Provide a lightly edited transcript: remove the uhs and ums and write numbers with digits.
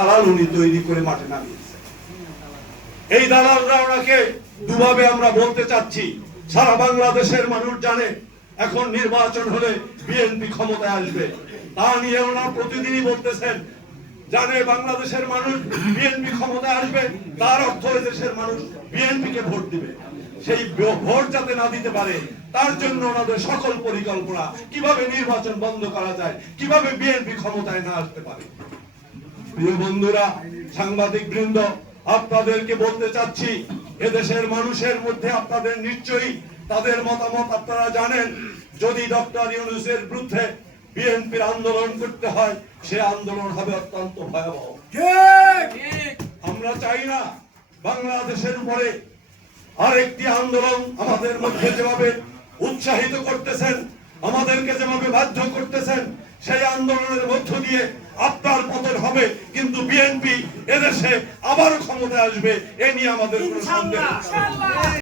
দালাল উনি তৈরি করে মাঠে নামিয়েছে। এই দালালরা ওনাকে দুভাবে আমরা বলতে চাচ্ছি। সারা বাংলাদেশের মানুষ জানে এখন নির্বাচন হলে বিএনপি ক্ষমতায় আসবে, তা নিয়ে ওনারা প্রতিদিনই বলতেছেন। জানে বাংলাদেশের মানুষ বিএনপি ক্ষমতায় আসবে, তার অর্থ দেশের মানুষ বিএনপি কে ভোট দিবে। সেই ভোট যাতে না দিতে পারে তার জন্য ওনাদের সকল পরিকল্পনা, কিভাবে নির্বাচন বন্ধ করা যায়, কিভাবে বিএনপি ক্ষমতায় না আসতে পারে। প্রিয় বন্ধুরা, সাংবাদিক বৃন্দ, আপনাদেরকে বলতে চাচ্ছি, এদেশের মানুষের মধ্যে আপনাদের নিশ্চয়ই তাদের মতামত আপনারা জানেন। যদি ডক্টর ইউনূসের বিরুদ্ধে বিএনপির আন্দোলন করতে হয়, সে আন্দোলন হবে অত্যন্ত ভয়াবহ। আমরা চাই না বাংলাদেশের উপরে আরেকটি আন্দোলন। আমাদের মধ্যে যেভাবে উৎসাহিত করতেছেন, আমাদেরকে যেভাবে বাধ্য করতেছেন, সেই আন্দোলনের মধ্য দিয়ে আপনার পতন হবে, কিন্তু বিএনপি এদেশে আবার ক্ষমতায় আসবে, এ নিয়ে আমাদের কোনো সন্দেহ নেই।